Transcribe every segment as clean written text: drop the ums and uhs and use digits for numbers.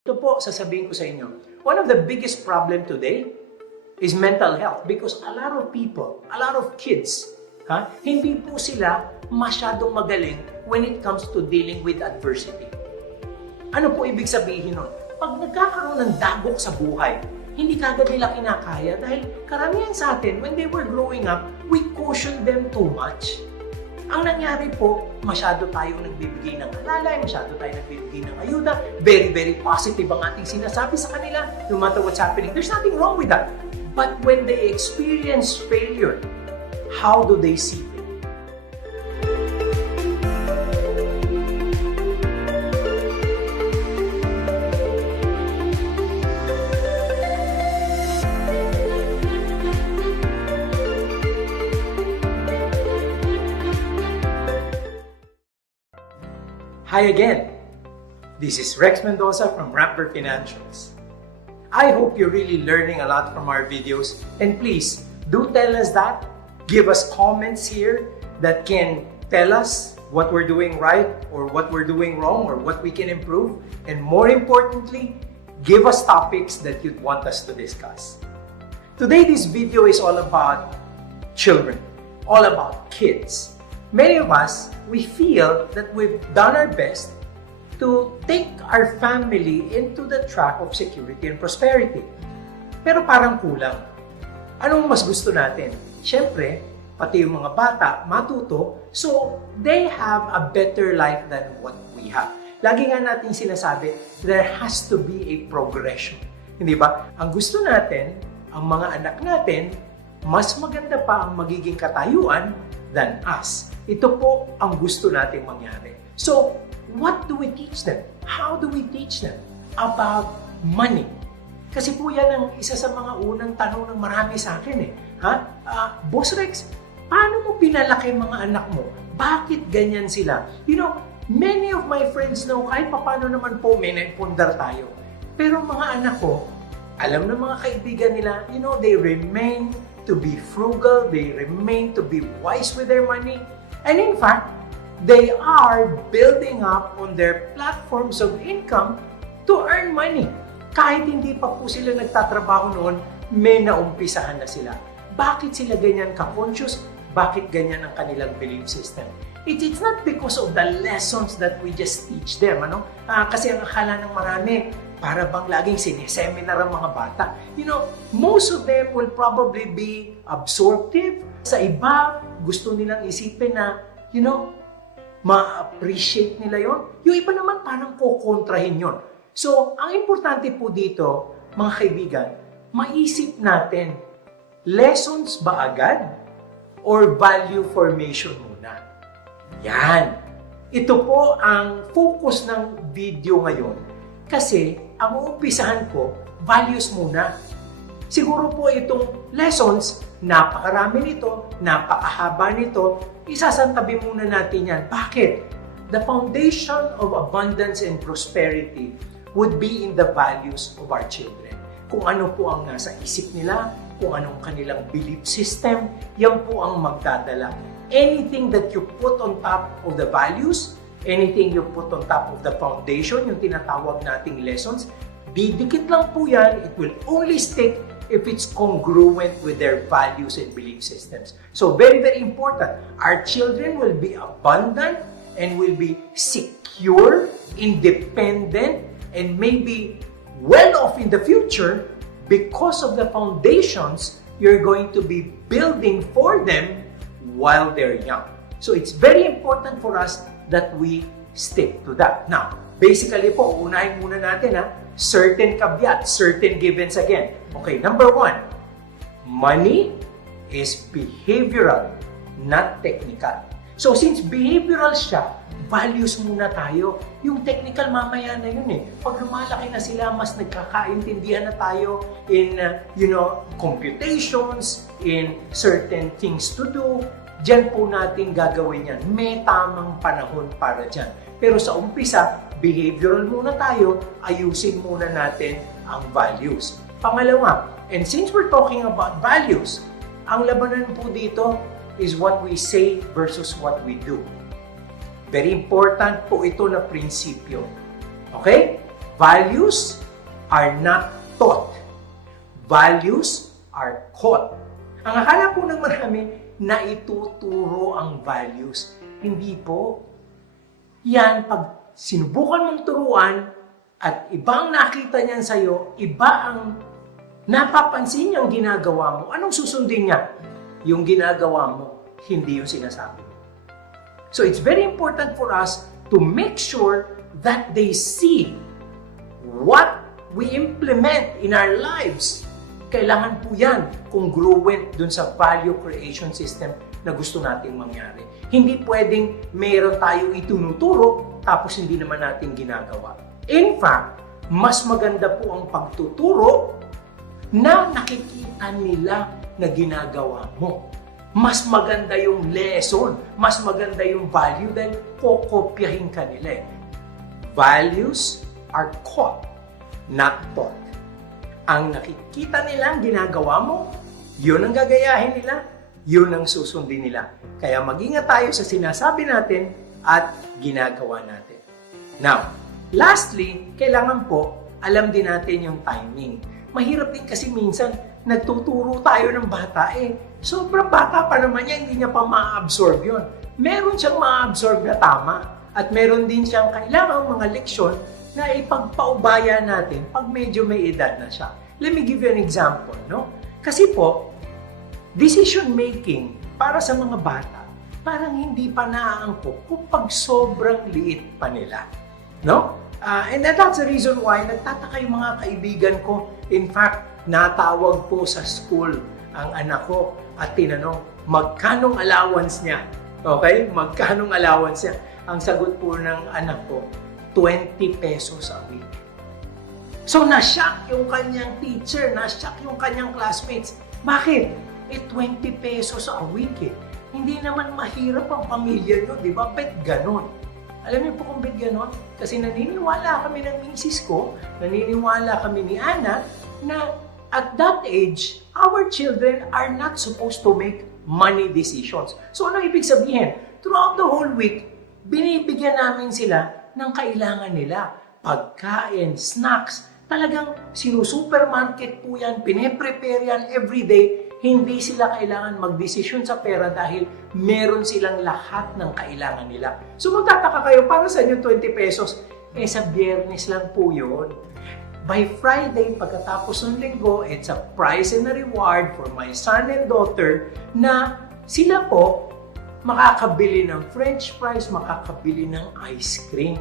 Ito po, sasabihin ko sa inyo, one of the biggest problem today is mental health because a lot of people, a lot of kids, hindi po sila masyadong magaling when it comes to dealing with adversity. Ano po ibig sabihin nun? Pag nagkakaroon ng dagok sa buhay, hindi kagad nila kinakaya dahil karamihan sa atin, when they were growing up, we cautioned them too much. Ang nangyari po, masyado tayong nagbibigay ng alalay, masyado tayong nagbibigay ng ayuda, very, very positive ang ating sinasabi sa kanila, no matter what's happening. There's nothing wrong with that. But when they experience failure, how do they see it? Hi again! This is Rex Mendoza from Rapper Financials. I hope you're really learning a lot from our videos, and please do tell us that. Give us comments here that can tell us what we're doing right or what we're doing wrong or what we can improve, and more importantly, give us topics that you'd want us to discuss. Today, this video is all about children, all about kids. Many of us, we feel that we've done our best to take our family into the track of security and prosperity. Pero parang kulang. Anong mas gusto natin? Siyempre, pati yung mga bata matuto, so they have a better life than what we have. Lagi nga natin sinasabi, there has to be a progression. Hindi ba? Ang gusto natin, ang mga anak natin, mas maganda pa ang magiging katayuan than us. Ito po ang gusto nating mangyari. So, what do we teach them? How do we teach them about money? Kasi po yan ang isa sa mga unang tanong ng marami sa akin eh. Boss Rex, paano mo pinalaki mga anak mo? Bakit ganyan sila? You know, many of my friends know, kahit paano naman po may naipundar tayo. Pero mga anak ko, alam ng mga kaibigan nila, you know, they remain to be frugal, they remain to be wise with their money. And in fact, they are building up on their platforms of income to earn money. Kahit hindi pa po sila nagtatrabaho noon, may naumpisahan na sila. Bakit sila ganyan ka-conscious? Bakit ganyan ang kanilang belief system? It's not because of the lessons that we just teach them. Kasi ang akala ng marami, para bang laging sineseminar ang mga bata. You know, most of them will probably be absorptive. Sa iba, gusto nilang isipin na, you know, ma-appreciate nila yon. Yung iba naman, parang kukontrahin yon. So, ang importante po dito, mga kaibigan, maisip natin, lessons ba agad or value formation muna? Yan. Ito po ang focus ng video ngayon. Kasi, ang uumpisahan ko, values muna. Siguro po itong lessons, napakarami nito, napakahaba nito, isasantabi muna natin yan. Bakit? The foundation of abundance and prosperity would be in the values of our children. Kung ano po ang nasa isip nila, kung anong kanilang belief system, yan po ang magdadala. Anything that you put on top of the values, anything you put on top of the foundation, yung tinatawag nating lessons, didikit lang po yan, it will only stick if it's congruent with their values and belief systems. So very, very important. Our children will be abundant and will be secure, independent, and maybe well off in the future because of the foundations you're going to be building for them while they're young. So it's very important for us that we stick to that. Now, basically po, unahin muna natin certain caveats, certain givens again. Okay, number 1, money is behavioral, not technical. So since behavioral siya, values muna tayo. Yung technical mamaya na yun eh. Pag lumalaki na sila, mas nagkakaintindihan na tayo in, computations, in certain things to do. Diyan po natin gagawin yan. May tamang panahon para dyan. Pero sa umpisa, behavioral muna tayo, ayusin muna natin ang values. Pangalawa, and since we're talking about values, ang labanan po dito is what we say versus what we do. Very important po ito na prinsipyo. Okay? Values are not taught. Values are caught. Ang akala po ng marami na ituturo ang values. Hindi po. Yan, pag sinubukan mong turuan at ibang nakita niyan sa'yo, iba ang napapansin niyang ginagawa mo. Anong susundin niya? Yung ginagawa mo, hindi yung sinasabi mo. So it's very important for us to make sure that they see what we implement in our lives. Kailangan po yan congruent dun sa value creation system na gusto nating mangyari. Hindi pwedeng meron tayo itunuturo tapos hindi naman natin ginagawa. In fact, mas maganda po ang pagtuturo na nakikita nila na ginagawa mo. Mas maganda yung lesson, mas maganda yung value dahil kokopyahin ka nila eh. Values are caught, not taught. Ang nakikita nilang ginagawa mo, yun ang gagayahin nila, yun ang susundin nila. Kaya mag-ingat tayo sa sinasabi natin at ginagawa natin. Now, lastly, kailangan po, alam din natin yung timing. Mahirap din kasi minsan, nagtuturo tayo ng bata sobrang bata pa naman niya, hindi niya pa ma-absorb yun. Meron siyang ma-absorb na tama at meron din siyang kailangang mga leksyon na ipagpaubaya natin pag medyo may edad na siya. Let me give you an example, no? Kasi po, decision making para sa mga bata, parang hindi pa naaangkop kapag sobrang liit pa nila, no? And that's the reason why nagtataka yung mga kaibigan ko. In fact, natawag po sa school ang anak ko at tinanong, magkanong allowance niya? Okay? Magkanong allowance niya? Ang sagot po ng anak ko, 20 pesos a week. So, na-shock yung kanyang teacher, na-shock yung kanyang classmates. Bakit? 20 pesos a week Hindi naman mahirap ang pamilya nyo, di ba? Bet ganon. Alam niyo po kung bet ganon? Kasi naniniwala kami ng misis ko, naniniwala kami ni Ana, na at that age, our children are not supposed to make money decisions. So, ano ibig sabihin? Throughout the whole week, binibigyan namin sila ng kailangan nila. Pagkain, snacks, talagang sinusupermarket po yan, pine-prepare yan everyday. Hindi sila kailangan magdesisyon sa pera dahil meron silang lahat ng kailangan nila. So magtataka kayo, para sa inyo 20 pesos? Sa biyernes lang po yun. By Friday, pagkatapos ng linggo, it's a prize and a reward for my son and daughter na sila po makakabili ng french fries, makakabili ng ice cream.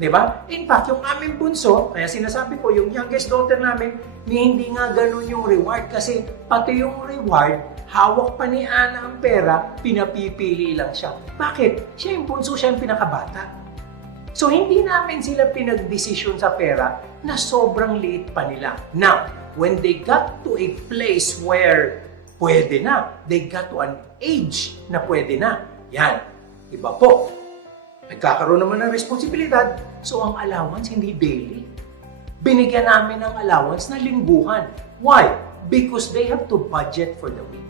Diba? In fact, yung aming bunso, kaya sinasabi ko, yung youngest daughter namin, hindi nga ganun yung reward kasi pati yung reward, hawak pa ni Ana ang pera, pinapipili lang siya. Bakit? Siya yung bunso, siya yung pinakabata. So, hindi namin sila pinagdesisyon sa pera na sobrang liit pa nila. Now, when they got to a place where pwede na, they got to an age na pwede na, yan, iba po. Nagkakaroon naman ng responsibilidad, so ang allowance hindi daily. Binigyan namin ng allowance na lingguhan. Why? Because they have to budget for the week.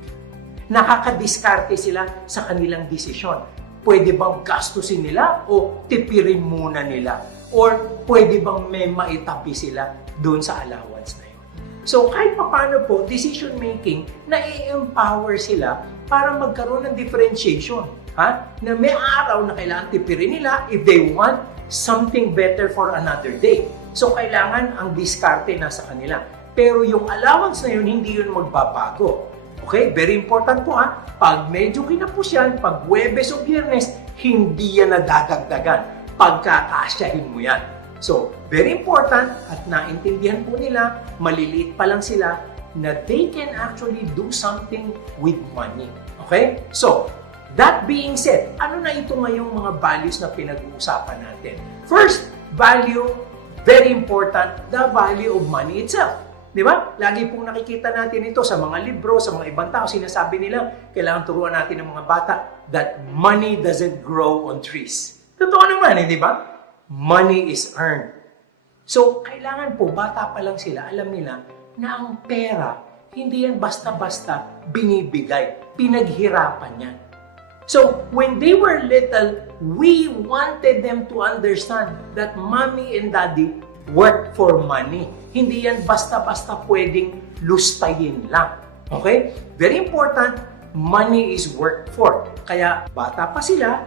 Nakakadiskarte sila sa kanilang desisyon. Pwede bang gastusin nila o tipirin muna nila? Or pwede bang may maitapi sila doon sa allowance na yun? So kahit paano po, decision making, na-empower sila para magkaroon ng differentiation. Na may araw na kailangan tipirin nila if they want something better for another day. So kailangan ang diskarte nasa kanila. Pero yung allowance na yun, hindi yun magbabago. Okay? Very important po Pag medyo kinapos yan, pag Huwebes o Biyernes, hindi yan nadadagdagan. Pagkakasyahin mo yan. So, very important at naintindihan po nila, maliliit pa lang sila, na they can actually do something with money. Okay? So, that being said, ano na ito ngayong mga values na pinag-uusapan natin? First, value, very important, the value of money itself. Di ba? Lagi pong nakikita natin ito sa mga libro, sa mga ibang tao, sinasabi nila, kailangan turuan natin ng mga bata that money doesn't grow on trees. Totoo naman, di ba? Money is earned. So, kailangan po, bata pa lang sila, alam nila na ang pera, hindi yan basta-basta binibigay. Pinaghirapan yan. So, when they were little, we wanted them to understand that mommy and daddy work for money. Hindi yan basta-basta pwedeng lustayin lang. Okay? Very important, money is worked for. Kaya bata pa sila,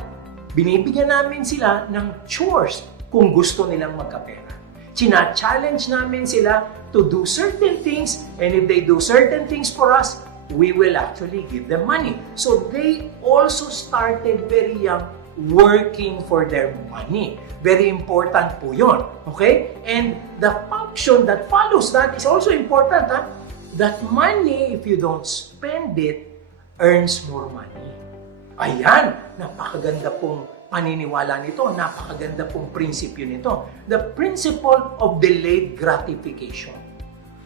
binibigyan namin sila ng chores kung gusto nilang magkapera. China-challenge namin sila to do certain things, and if they do certain things for us, we will actually give them money. So they also started very young working for their money. Very important po yun. Okay? And the function that follows that is also important. That money, if you don't spend it, earns more money. Ayan! Napakaganda pong paniniwala nito. Napakaganda pong prinsipyo nito. The principle of delayed gratification.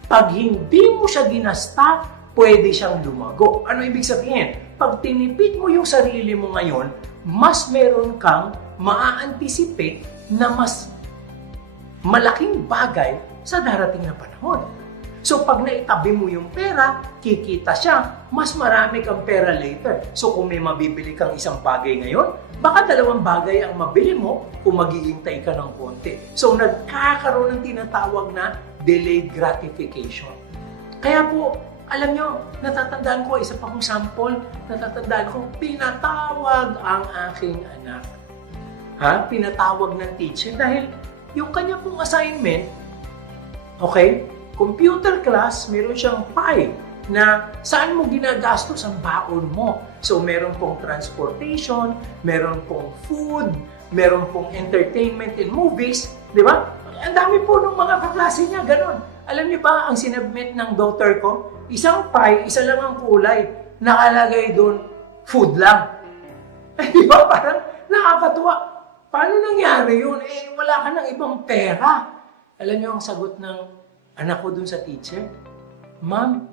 Pag hindi mo siya ginasta, pwede siyang lumago. Ano ibig sabihin? Pag tinipid mo yung sarili mo ngayon, mas meron kang maa-anticipate na mas malaking bagay sa darating na panahon. So pag naitabi mo yung pera, kikita siya, mas marami kang pera later. So kung may mabibili kang isang bagay ngayon, baka 2 bagay ang mabili mo kung maghihintay ka ng konti. So nagkakaroon ng tinatawag na delayed gratification. Kaya po, alam nyo, natatandaan ko, isa pa kong sample, natatandaan ko, pinatawag ang aking anak. Pinatawag ng teacher dahil yung kanya pong assignment, okay, computer class, meron siyang file na saan mo ginagastos ang baon mo. So, meron pong transportation, meron pong food, meron pong entertainment and movies, di ba? Ang dami po ng mga kaklase niya, ganon. Alam niyo ba, ang sinubmit ng daughter ko, isang pie, isa lang ang kulay, nakalagay doon, food lang. Di ba? Parang nakakatuwa. Paano nangyari yun? Wala ka ng ibang pera. Alam niyo ang sagot ng anak ko doon sa teacher? Ma'am,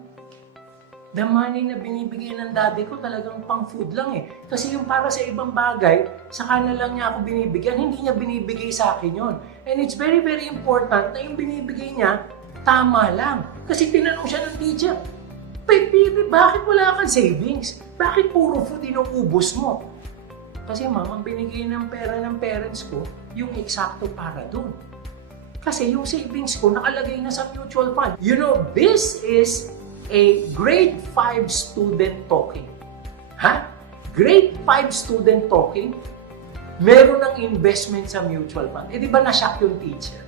the money na binibigay ng daddy ko talagang pang food lang eh. Kasi yung para sa ibang bagay, saka na lang niya ako binibigyan, hindi niya binibigay sa akin yun. And it's very, very important na yung binibigay niya, tama lang. Kasi tinanong siya ng teacher, Baby, bakit wala kang savings? Bakit puro food inuubos mo? Kasi ma'am, ang binigay ng pera ng parents ko, yung eksakto para doon. Kasi yung savings ko nakalagay na sa mutual fund. You know, this is a grade 5 student talking. Grade 5 student talking, meron ng investment sa mutual fund. Di ba na-shock yung teacher?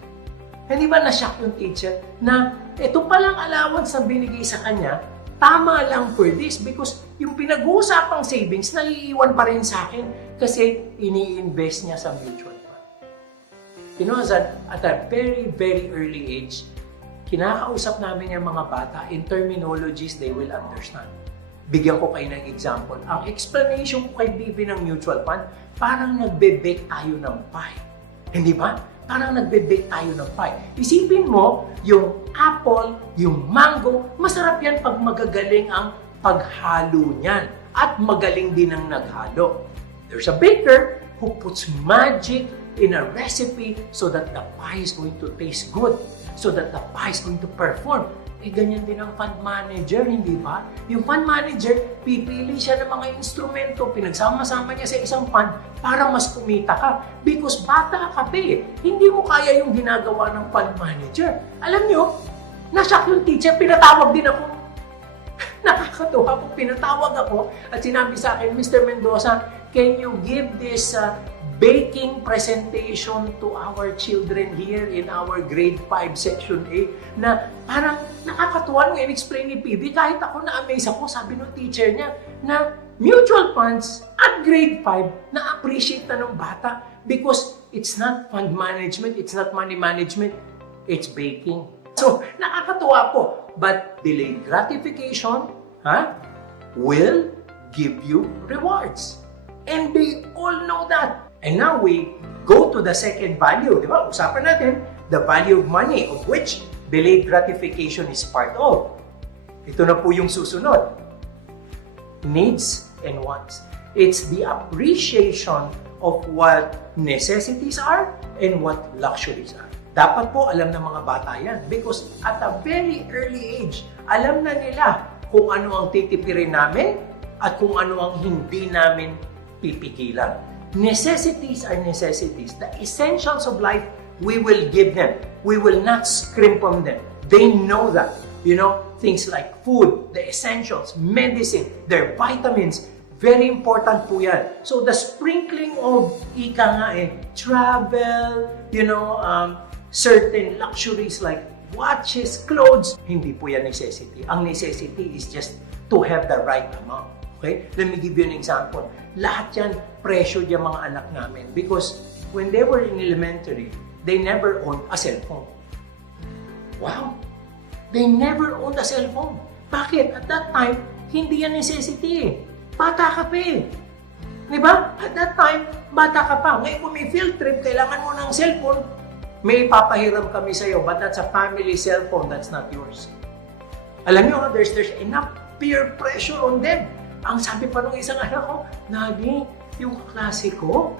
Hindi ba na-shock yung teacher na ito palang allowance na binigay sa kanya, tama lang for this because yung pinag-uusapang savings naiiwan pa rin sa akin kasi ini-invest niya sa mutual fund. You know, at a very, very early age, kinakausap namin yung mga bata in terminologies they will understand. Bigyan ko kayo ng example. Ang explanation ko kay Bibi ng mutual fund, parang nagbe-bake tayo ng pie. Hindi ba? Parang nagbe-bake tayo ng pie. Isipin mo, yung apple, yung mango, masarap yan pag magagaling ang paghalo niyan. At magaling din ang naghalo. There's a baker who puts magic in a recipe so that the pie is going to taste good. So that the pie is going to perform. Ganyan din ang fund manager, hindi ba? Yung fund manager, pipili siya ng mga instrumento, pinagsama-sama niya sa isang fund para mas kumita ka. Because bata ka pa eh. Hindi mo kaya yung ginagawa ng fund manager. Alam nyo, na-shock yung teacher, pinatawag din ako. Nakakatuwa po, pinatawag ako at sinabi sa akin, Mr. Mendoza, can you give this baking presentation to our children here in our grade 5 section A na parang nakakatuwa nung in-explain ni PB. Kahit ako na-amaze ako, sabi ng teacher niya na mutual funds at grade 5 na-appreciate na ng bata because it's not fund management, it's not money management, it's baking. So, nakakatuwa po. But delayed gratification will give you rewards. And they all know that. And now we go to the second value, di ba? Usapan natin, the value of money, of which delayed gratification is part of. Ito na po yung susunod. Needs and wants. It's the appreciation of what necessities are and what luxuries are. Dapat po alam ng mga bata yan because at a very early age, alam na nila kung ano ang titipirin namin at kung ano ang hindi namin pipigilan. Necessities are necessities. The essentials of life we will give them. We will not scrimp on them. They know that. Things like food, the essentials, medicine, their vitamins, very important po yan. So the sprinkling of travel, certain luxuries like watches, clothes, hindi po yan necessity. Ang necessity is just to have the right amount. Okay? Let me give you an example. Lahat yan, presyo yung mga anak namin because when they were in elementary, they never owned a cellphone. Wow! They never owned a cellphone. Bakit? At that time, hindi yan necessity eh. Bata ka pa eh. Diba? At that time, bata ka pa. Ngayon kung may field trip, kailangan mo ng cellphone, may ipapahiram kami sa'yo, but that's a family cellphone, that's not yours. Alam nyo, there's enough peer pressure on them. Ang sabi pa nung isang anak ko, Nagi, yung klase ko,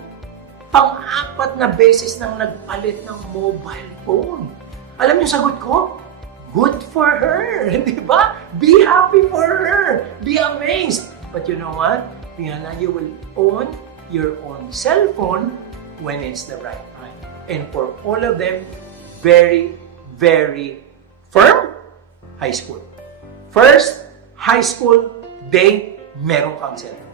pang-apat na beses nang nagpalit ng mobile phone. Alam nyo sagot ko? Good for her, di ba? Be happy for her. Be amazed. But you know what? You will own your own cell phone when it's the right time. And for all of them, very, very firm, high school. First, high school, meron kang cellphone.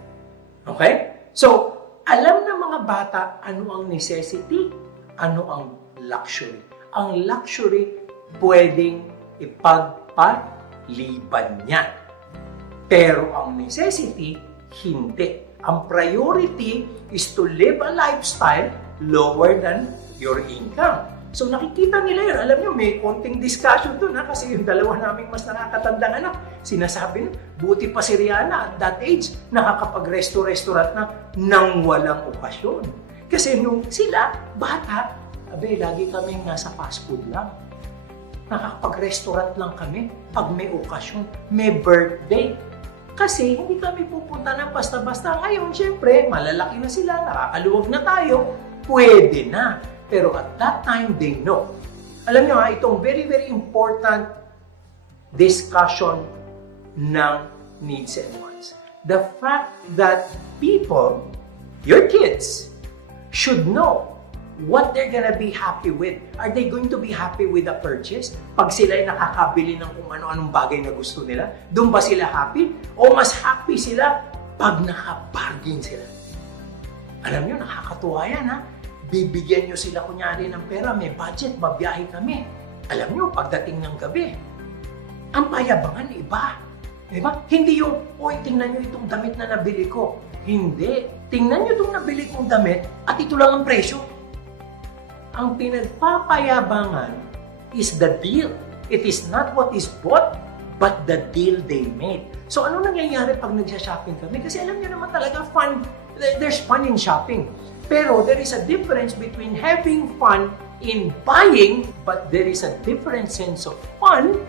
Okay? So, alam ng mga bata ano ang necessity, ano ang luxury. Ang luxury, pwedeng ipagpaliban niya. Pero ang necessity, hindi. Ang priority is to live a lifestyle lower than your income. So nakikita nila yun. Alam nyo, may konting discussion doon kasi yung dalawa naming mas nakakatandang anak, sinasabi na, buti pa si Rihanna at that age, nakakapag-restaurant na nang walang okasyon. Kasi nung sila, bata, lagi kaming nasa fast food lang. Nakakapag-restaurant lang kami pag may okasyon, may birthday. Kasi hindi kami pupunta ng basta-basta. Ngayon, syempre, malalaki na sila, nakakaluwag na tayo, pwede na. Pero at that time, they know. Alam nyo itong very, very important discussion ng needs and wants. The fact that people, your kids, should know what they're gonna be happy with. Are they going to be happy with the purchase? Pag sila ay nakakabili ng kung ano-anong bagay na gusto nila, doon ba sila happy? O mas happy sila pag nakabargain sila? Alam nyo, nakakatuwa yan ha? Bibigyan nyo sila kunyari ng pera, may budget, babiyahe kami. Alam nyo, pagdating ng gabi, ang payabangan iba. Diba? Hindi yung, tingnan nyo itong damit na nabili ko. Hindi. Tingnan nyo itong nabili kong damit at ito lang ang presyo. Ang pinagpapayabangan is the deal. It is not what is bought, but the deal they made. So ano nangyayari pag nagsha-shopping kami? Kasi alam nyo naman talaga, there's fun in shopping. Pero there is a difference between having fun in buying, but there is a different sense of fun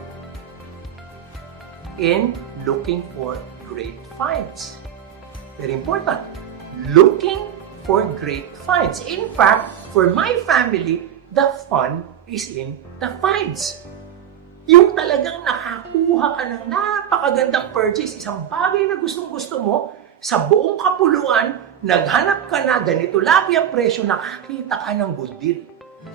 in looking for great finds. Very important. Looking for great finds. In fact, for my family, the fun is in the finds. Yung talagang nakakuha ka ng napakagandang purchase, isang bagay na gustong-gusto mo, sa buong kapuluan, naghanap ka na, ganito lagi ang presyo, nakakita ka ng good deal.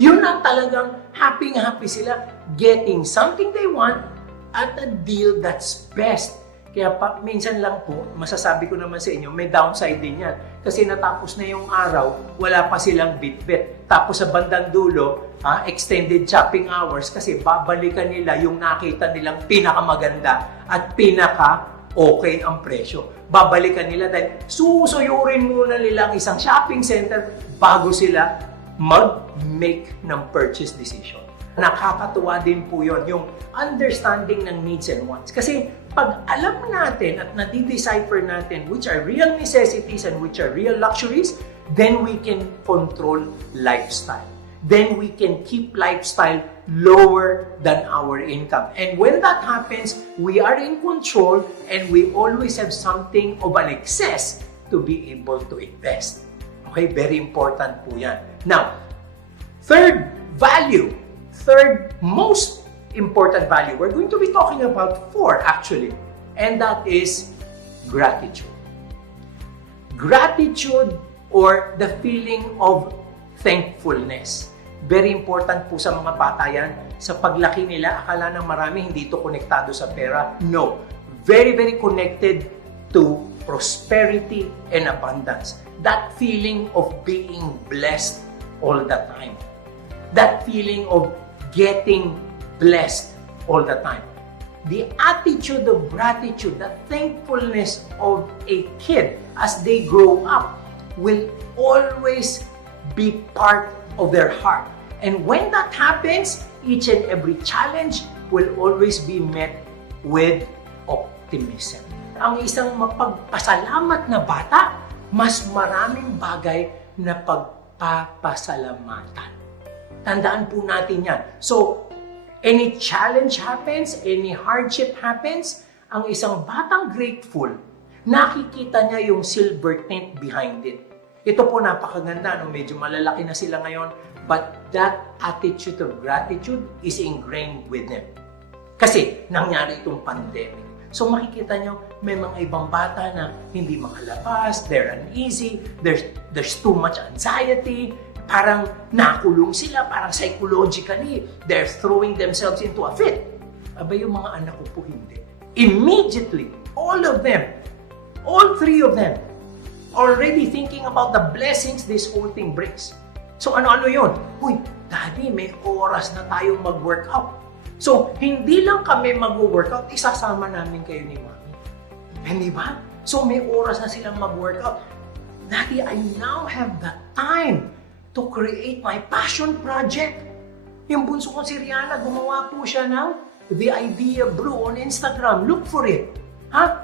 Yun ang talagang happy sila, getting something they want at a deal that's best. Kaya minsan lang po, masasabi ko naman sa inyo, may downside din yan. Kasi natapos na yung araw, wala pa silang bit-bit. Tapos sa bandang dulo, extended shopping hours kasi babalikan nila yung nakita nilang pinakamaganda at pinaka-okay ang presyo. Babalikan nila dahil susuyurin muna nila ang isang shopping center bago sila mag-make ng purchase decision. Nakakatuwa din po yun, yung understanding ng needs and wants. Kasi pag alam natin at nadi-decipher natin which are real necessities and which are real luxuries, then we can control lifestyle. Then we can keep lifestyle lower than our income. And when that happens, we are in control and we always have something of an excess to be able to invest. Okay, very important po yan. Now, third most important value, we're going to be talking about 4 actually, and that is gratitude. Gratitude or the feeling of thankfulness. Very important po sa mga bata yan. Sa paglaki nila, akala ng marami hindi ito konektado sa pera. No. Very, very connected to prosperity and abundance. That feeling of being blessed all the time. That feeling of getting blessed all the time. The attitude of gratitude, the thankfulness of a kid as they grow up will always be part of their heart. And when that happens, each and every challenge will always be met with optimism. Ang isang mapagpasalamat na bata, mas maraming bagay na pagpapasalamatan. Tandaan po natin yan. So, any challenge happens, any hardship happens, ang isang batang grateful, nakikita niya yung silver tint behind it. Ito po napakaganda, no? Medyo malalaki na sila ngayon, but that attitude of gratitude is ingrained with them. Kasi nangyari itong pandemic. So makikita nyo, may mga ibang bata na hindi makalabas, they're uneasy, there's too much anxiety, parang nakulong sila, parang psychologically, they're throwing themselves into a fit. Aba, yung mga anak ko po hindi. Immediately, all of them, all three of them, already thinking about the blessings this whole thing brings. So ano yun? Uy, Daddy, may oras na tayong mag-workout. So, hindi lang kami mag-workout, isasama namin kayo ni Mami. Hindi ba? So, may oras na silang mag-workout. Daddy, I now have the time to create my passion project. Yung bunso ko si Rihanna, gumawa po siya ng The Idea Brew on Instagram. Look for it.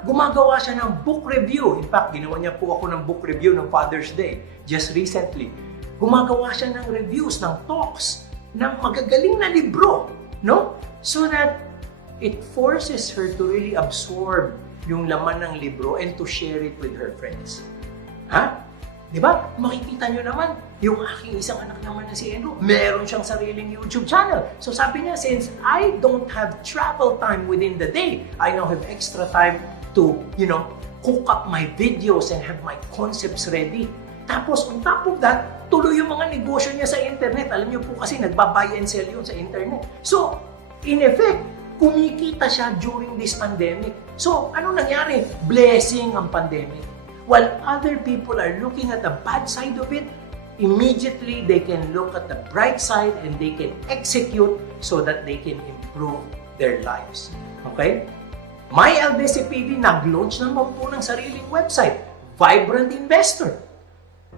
Gumagawa siya ng book review. In fact, ginawa niya po ako ng book review ng Father's Day just recently. Gumagawa siya ng reviews, ng talks, ng magagaling na libro. No? So that it forces her to really absorb yung laman ng libro and to share it with her friends. Di ba? Makikita nyo naman, yung aking isang anak naman na si Andrew, meron siyang sariling YouTube channel. So sabi niya, since I don't have travel time within the day, I now have extra time to, cook up my videos and have my concepts ready. Tapos, on top of that, tuloy yung mga negosyo niya sa internet. Alam niyo po kasi, nagba-buy and sell yun sa internet. So, in effect, kumikita siya during this pandemic. So, ano nangyari? Blessing ang pandemic. While other people are looking at the bad side of it, immediately they can look at the bright side and they can execute so that they can improve their lives. Okay? My eldest si PD nag-launch naman po ng sariling website, Vibrant Investor.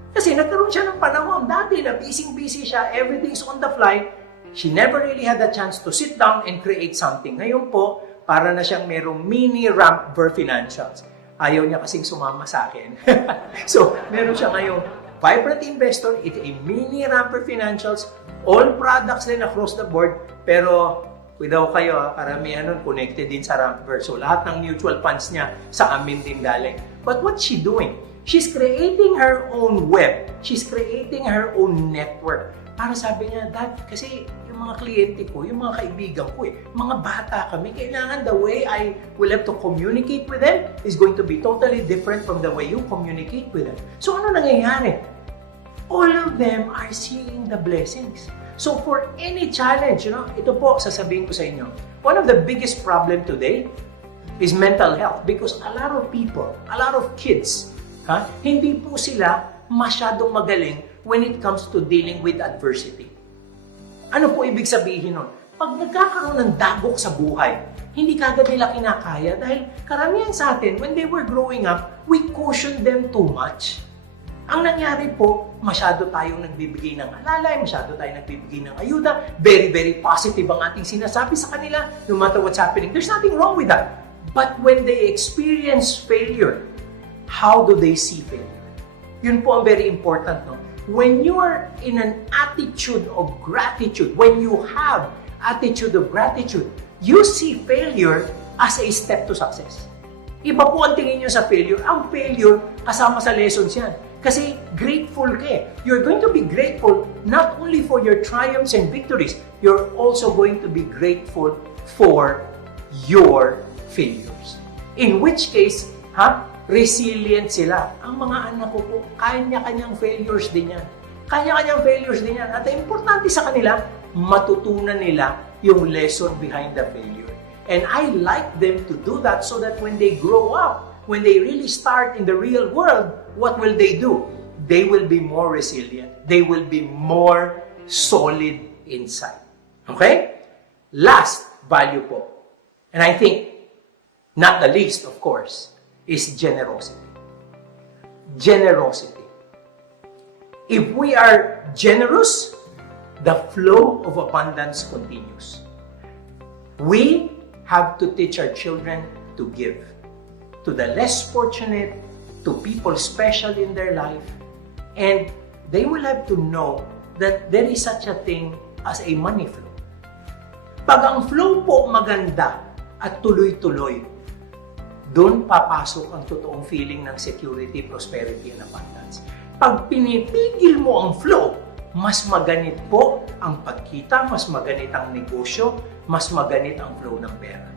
Kasi nagkaroon siya ng panahon dati na busy-busy siya, everything's on the fly. She never really had the chance to sit down and create something. Ngayon po, para na siyang merong mini Ramper Financials. Ayaw niya kasing sumama sa akin. So, meron siya ngayong Vibrant Investor, it's a mini Ramper Financials, all products din across the board, pero daw kayo, karamihan nun connected din sa Ramper. So, lahat ng mutual funds niya sa amin din galing. But what's she doing? She's creating her own web. She's creating her own network. Para sabi niya, Dad, kasi yung mga kliyente ko, yung mga kaibigan ko, mga bata kami, kailangan the way I will have to communicate with them is going to be totally different from the way you communicate with them. So ano nangyayari? All of them are seeing the blessings. So for any challenge, ito po sasabihin ko sa inyo, one of the biggest problem today is mental health because a lot of people, a lot of kids, hindi po sila masyadong magaling when it comes to dealing with adversity. Ano po ibig sabihin nun? Pag nagkakaroon ng dagok sa buhay, hindi kagad nila kinakaya dahil karamihan sa atin, when they were growing up, we cautioned them too much. Ang nangyari po, masyado tayong nagbibigay ng alalay, masyado tayong nagbibigay ng ayuda, very, very positive ang ating sinasabi sa kanila, no matter what's happening. There's nothing wrong with that. But when they experience failure, how do they see failure? Yun po ang very important, no? When you are in an attitude of gratitude, when you have attitude of gratitude, you see failure as a step to success. Iba po ang tingin nyo sa failure. Ang failure, kasama sa lessons yan. Kasi grateful ka eh. You're going to be grateful not only for your triumphs and victories, you're also going to be grateful for your failures. In which case, resilient sila. Ang mga anak ko po, kanya-kanyang failures din yan. kanya-kanyang failures din yan. At ang importante sa kanila, matutunan nila yung lesson behind the failure. And I like them to do that so that when they grow up, when they really start in the real world, what will they do? They will be more resilient. They will be more solid inside. Okay? Last value po, and I think not the least, of course, is generosity. Generosity. If we are generous, the flow of abundance continues. We have to teach our children to give. To the less fortunate, to people special in their life, and they will have to know that there is such a thing as a money flow. Pag ang flow po maganda at tuloy-tuloy, doon papasok ang totoong feeling ng security, prosperity, and abundance. Pag pinipigil mo ang flow, mas maganit po ang pagkita, mas maganit ang negosyo, mas maganit ang flow ng pera.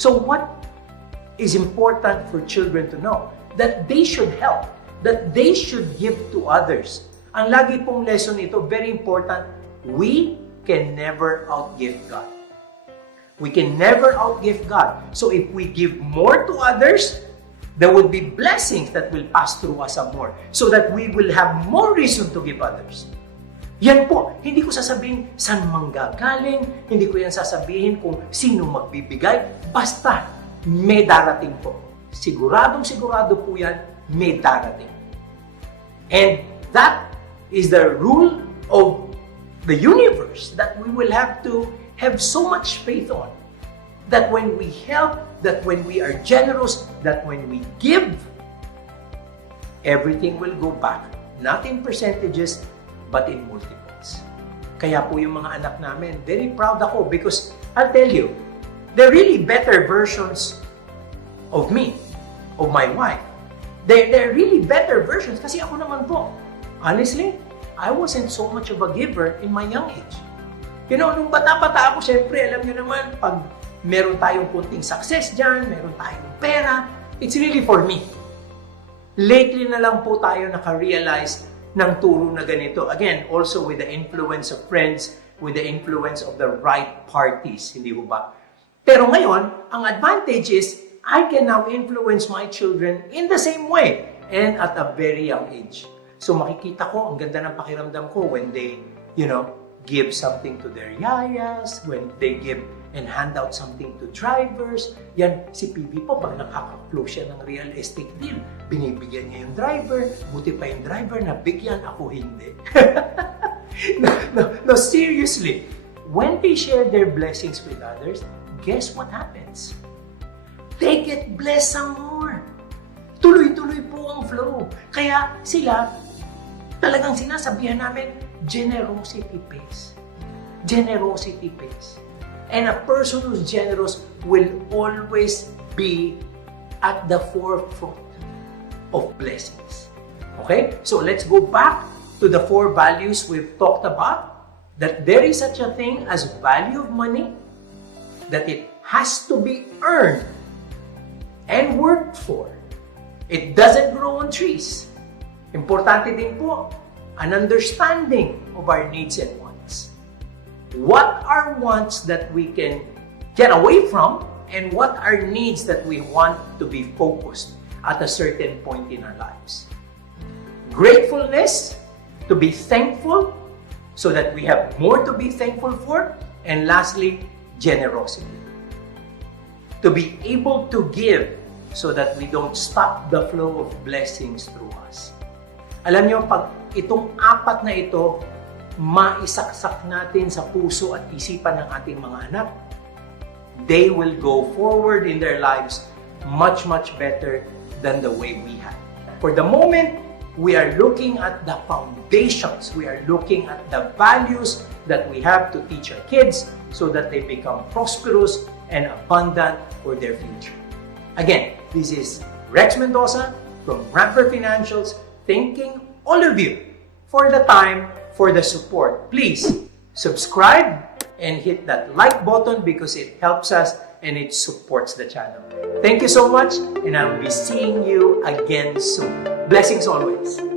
So what is important for children to know? That they should help, that they should give to others. Ang lagi pong lesson ito, very important, we can never outgive God. We can never outgive God. So if we give more to others, there would be blessings that will pass through us more so that we will have more reason to give others. Yan po, hindi ko sasabihin saan manggagaling, hindi ko yan sasabihin kung sino magbibigay, basta may darating po. Siguradong-sigurado po yan, may darating. And that is the rule of the universe that we will have to have so much faith on. That when we help, that when we are generous, that when we give, everything will go back. Not in percentages, but in multiples. Kaya po yung mga anak namin, very proud ako because I'll tell you, they're really better versions of me, of my wife. They're really better versions kasi ako naman po. Honestly, I wasn't so much of a giver in my young age. You know, nung bata-bata ako, syempre, alam nyo naman, pag meron tayong kunting success dyan, meron tayong pera, it's really for me. Lately na lang po tayo naka-realize ng turo na ganito. Again, also with the influence of friends, with the influence of the right parties, hindi ba? Pero ngayon, ang advantage is, I can now influence my children in the same way and at a very young age. So makikita ko, ang ganda ng pakiramdam ko when they, give something to their yayas, when they give and hand out something to drivers. Yan, si PB po, pag nakaka-close siya ng real estate deal, binibigyan niya yung driver, buti pa yung driver na bigyan, ako hindi. No, seriously. When they share their blessings with others, guess what happens? They get blessed some more. Tuloy-tuloy po ang flow. Kaya sila, talagang sinasabihan namin, generosity pays. Generosity pays. And a person who's generous will always be at the forefront of blessings. Okay? So let's go back to the 4 values we've talked about. That there is such a thing as value of money. That it has to be earned and worked for. It doesn't grow on trees. Importante din po, an understanding of our needs and wants. What are wants that we can get away from and what are needs that we want to be focused at a certain point in our lives. Gratefulness, to be thankful so that we have more to be thankful for. And lastly, generosity. To be able to give so that we don't stop the flow of blessings through us. Alam niyo, pag itong 4 na ito, maisaksak natin sa puso at isipan ng ating mga anak, they will go forward in their lives much, much better than the way we had. For the moment, we are looking at the foundations. We are looking at the values that we have to teach our kids so that they become prosperous and abundant for their future. Again, this is Rex Mendoza from Ramper Financials, thanking all of you for the time, for the support. Please subscribe and hit that like button because it helps us and it supports the channel. Thank you so much, and I will be seeing you again soon. Blessings always.